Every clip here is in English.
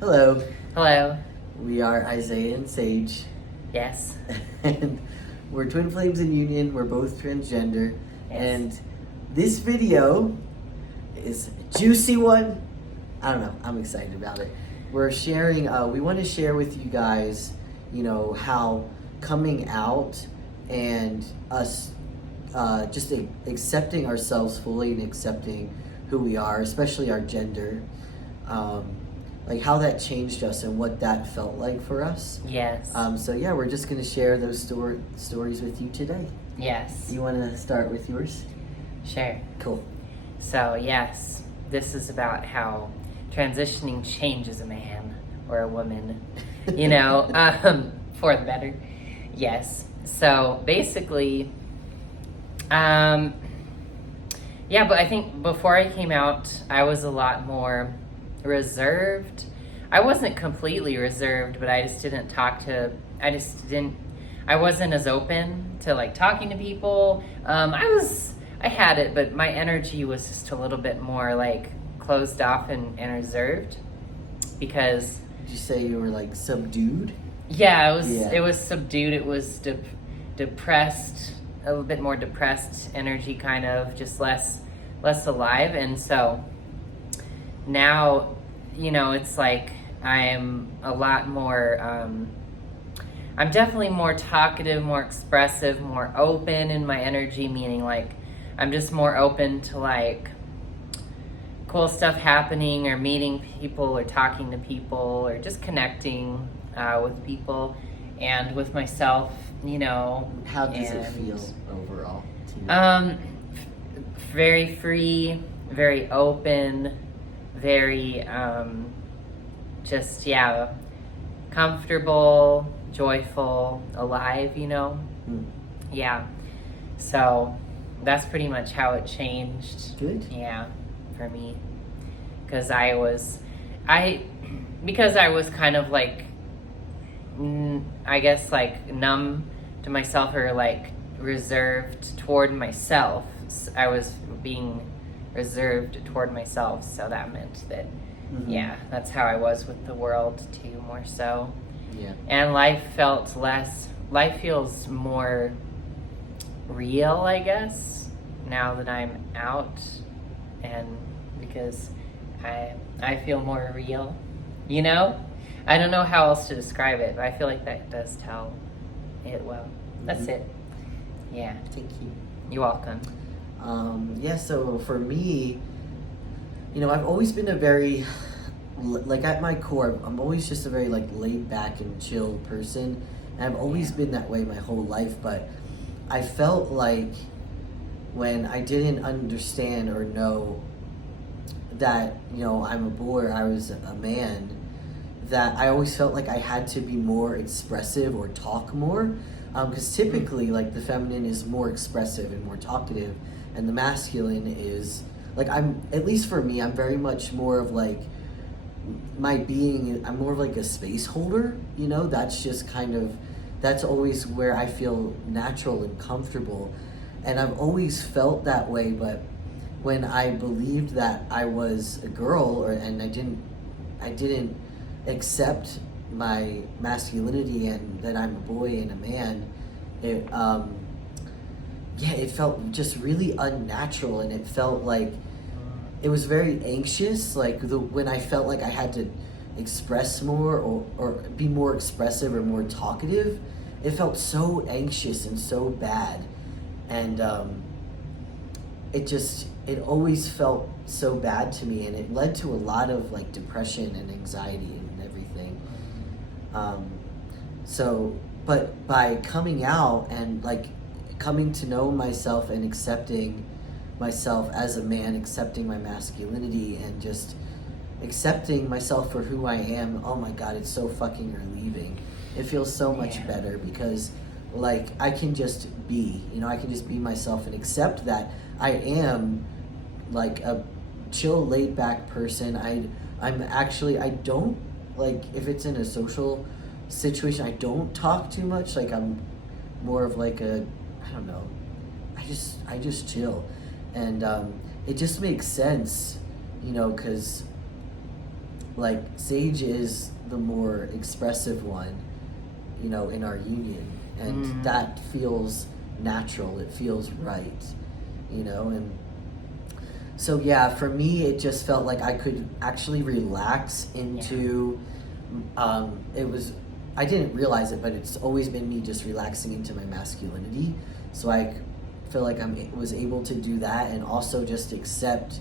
Hello, Hello. we are Isaiah and Sage, Yes. and we're twin flames in union. We're both transgender, Yes. and this video is a juicy one. I don't know, I'm excited about it. We're sharing, we want to share with you guys, how coming out and us just accepting ourselves fully and accepting who we are, especially our gender, like how that changed us and what that felt like for us. Yes. So yeah, we're just going to share those stories with you today. Yes. You want to start with yours? Sure. Cool. So, yes, this is about how transitioning changes a man or a woman, for the better. Yes. So, basically, but I think before I came out, I was a lot more reserved. I wasn't completely reserved, but I wasn't as open to like talking to people. I had it, but my energy was just a little bit more like closed off and reserved because Did you say you were like subdued? yeah, Yeah. it was subdued. It was depressed, a little bit more depressed energy, kind of just less alive. And so now, it's like I'm a lot more, I'm definitely more talkative, more expressive, more open in my energy, meaning like I'm just more open to like cool stuff happening or meeting people or talking to people or just connecting with people and with myself, How does it and, feel overall to you? Very free, very open, very comfortable, joyful, alive, Yeah. So that's pretty much how it changed. Good. Yeah, for me. Because I was kind of like, I guess like numb to myself or like reserved toward myself. I was being reserved toward myself, so that meant that that's how I was with the world too, more so. Yeah. And life feels more real, I guess, now that I'm out, and because I feel more real, I don't know how else to describe it, but I feel like that does tell it well. That's it. Yeah. Thank you. You're welcome. So for me, I've always been a very, like at my core, I'm always just a very like laid back and chill person. And I've always been that way my whole life, but I felt like when I didn't understand or know that, I'm a boy or I was a man, that I always felt like I had to be more expressive or talk more. Because typically, like, the feminine is more expressive and more talkative, and the masculine is, like, at least for me, I'm very much more of, like, I'm more of, like, a space holder, That's just that's always where I feel natural and comfortable, and I've always felt that way, but when I believed that I was a girl, and I didn't accept my masculinity and that I'm a boy and a man, it felt just really unnatural, and it felt like it was very anxious, like when I felt like I had to express more or be more expressive or more talkative, it felt so anxious and so bad, and it always felt so bad to me, and it led to a lot of like depression and anxiety and everything. But by coming out and like coming to know myself and accepting myself as a man, accepting my masculinity and just accepting myself for who I am, oh my God, it's so fucking relieving. It feels so much better because like I can just be, I can just be myself and accept that I am like a chill, laid back person. I don't, like, if it's in a social situation, I don't talk too much. Like, I'm more of like I don't know, I just chill, and it just makes sense, because like Sage is the more expressive one, you know, in our union, and that feels natural. It feels right, you know, and so yeah, for me, it just felt like I could actually relax into. It was, I didn't realize it, but it's always been me just relaxing into my masculinity. So I feel like I was able to do that, and also just accept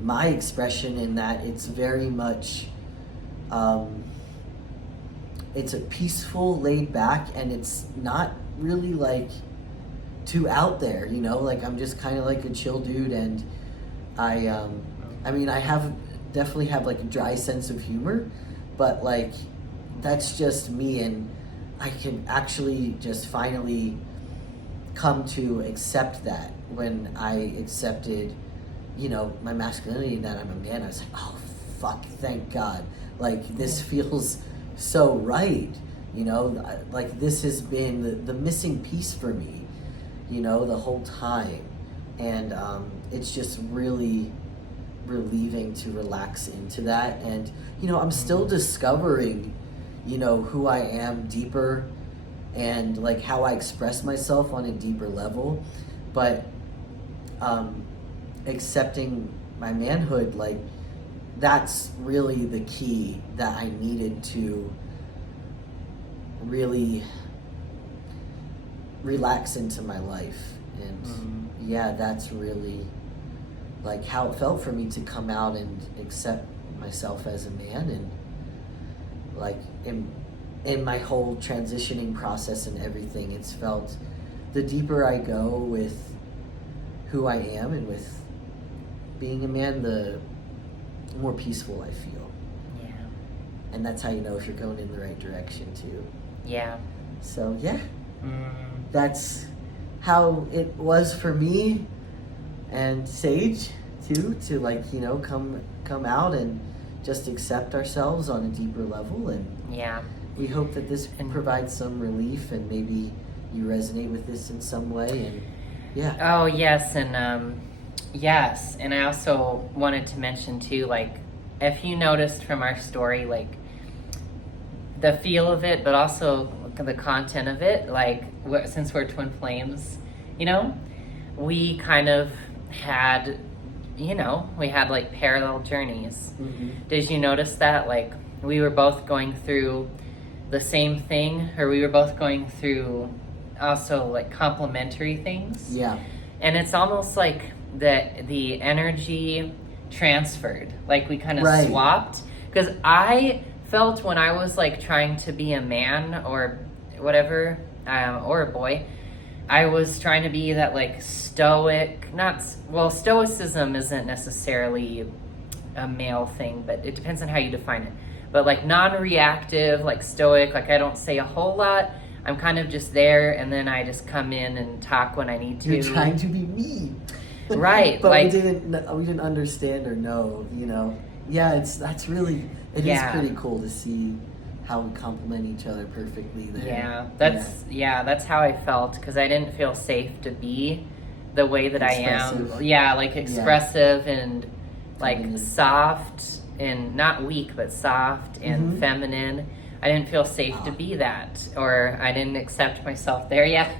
my expression in that it's very much. It's a peaceful, laid back, and it's not really like too out there, you know. Like I'm just kind of like a chill dude, and I mean, I definitely have like a dry sense of humor, but like that's just me, and I can actually just finally come to accept that when I accepted, you know, my masculinity, that I'm a man. I was like, oh fuck, thank God, like this feels so right, you know, like this has been the missing piece for me, you know, the whole time, and it's just really relieving to relax into that. And you know, I'm still discovering, you know, who I am deeper, and like how I express myself on a deeper level, but accepting my manhood, like that's really the key that I needed to really relax into my life. And yeah, that's really like how it felt for me to come out and accept myself as a man. And like in my whole transitioning process and everything, it's felt the deeper I go with who I am and with being a man, the more peaceful I feel. Yeah. And that's how you know if you're going in the right direction too. Yeah. So yeah, that's how it was for me and Sage too, to like, you know, come out and just accept ourselves on a deeper level. And yeah, we hope that this provides some relief, and maybe you resonate with this in some way. And yeah. Oh yes, and yes, and I also wanted to mention too, like, if you noticed from our story, like the feel of it, but also the content of it, like since we're twin flames, you know, we kind of had, you know, we had like parallel journeys. Did you notice that? Like we were both going through the same thing, or we were both going through also like complementary things. Yeah. And it's almost like the energy transferred, like we kind of swapped, because I felt when I was like trying to be a man or whatever, or a boy, I was trying to be that like stoic, stoicism isn't necessarily a male thing, but it depends on how you define it, but like non-reactive, like stoic, like I don't say a whole lot, I'm kind of just there, and then I just come in and talk when I need to. You're trying to be me. Right. But like, we didn't understand or know, you know. Yeah, it is pretty cool to see how we complement each other perfectly there. Yeah, that's how I felt, because I didn't feel safe to be the way that Expressive. I am. Yeah, like expressive and like feminine. Soft, and not weak, but soft and feminine. I didn't feel safe to be that, or I didn't accept myself there yet.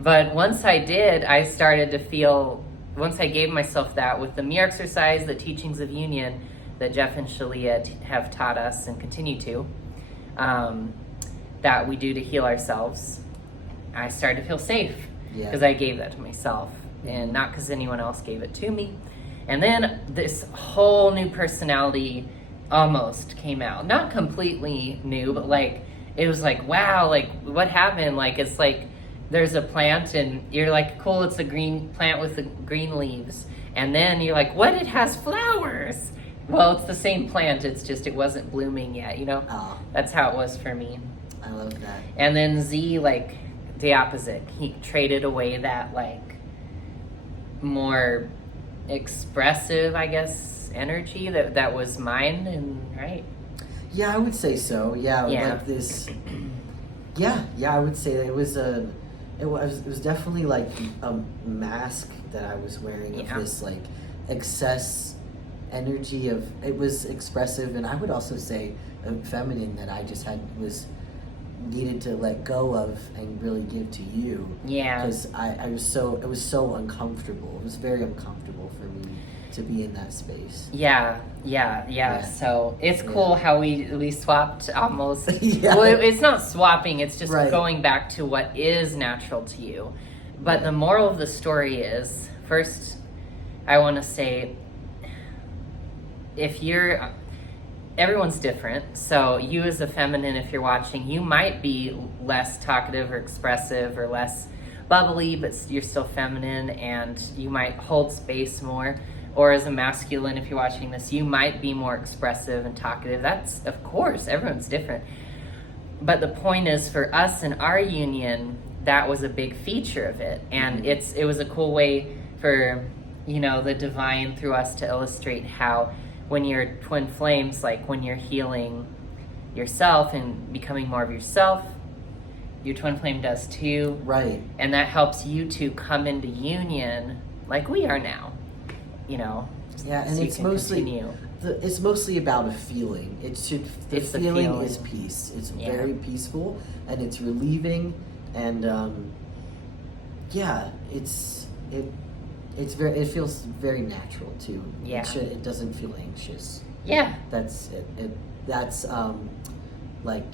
But once I did, I started to feel, once I gave myself that with the mere exercise, the teachings of union that Jeff and Shalia have taught us and continue to, that we do to heal ourselves, I started to feel safe, because I gave that to myself, and not because anyone else gave it to me. And then this whole new personality almost came out. Not completely new, but like, it was like, wow, like what happened? Like, it's like there's a plant and you're like, cool, it's a green plant with the green leaves. And then you're like, what? It has flowers. Well, it's the same plant. It's just, it wasn't blooming yet, you know? That's how it was for me. I love that. And then Z, like the opposite. He traded away that like more expressive, I guess, energy that was mine, and right. Yeah, I would say so. Yeah. Like this. Yeah, I would say that it was definitely like a mask that I was wearing of this like excess energy of, it was expressive, and I would also say feminine, that I just needed to let go of and really give to you. Yeah. Because it was so uncomfortable. It was very uncomfortable for me to be in that space. Yeah. So it's cool how we swapped almost. Yeah. Well, it's not swapping, it's just Right. going back to what is natural to you. But the moral of the story is, first, I want to say, everyone's different. So you as a feminine, if you're watching, you might be less talkative or expressive or less bubbly, but you're still feminine and you might hold space more. Or as a masculine, if you're watching this, you might be more expressive and talkative. That's, of course, everyone's different. But the point is, for us in our union, that was a big feature of it. And it was a cool way for, the divine through us to illustrate how when you're twin flames, like when you're healing yourself and becoming more of yourself, your twin flame does too. Right. And that helps you to come into union like we are now, Yeah, and so it's mostly continue. it's mostly about a feeling. It's the the feeling feeling. is peace. It's Yeah. very peaceful, and it's relieving, and it feels very natural too. Yeah. It doesn't feel anxious. Yeah. That's it. That's like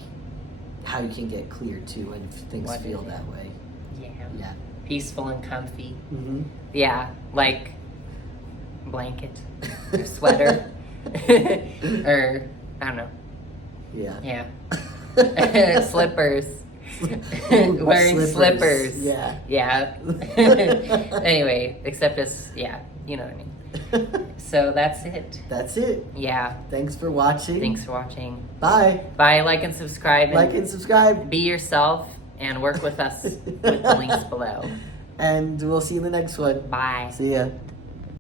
how you can get clear too, and things What feel is it? that way. Yeah. Peaceful and comfy. Mm-hmm. Yeah, like blanket or sweater or I don't know. Yeah. Yeah. Slippers. Ooh, Wearing slippers. Yeah. Anyway, except you know what I mean. So that's it. That's it. Yeah. Thanks for watching. Thanks for watching. Bye. Bye, like and subscribe. Like and subscribe. Be yourself and work with us with the links below. And we'll see you in the next one. Bye. See ya.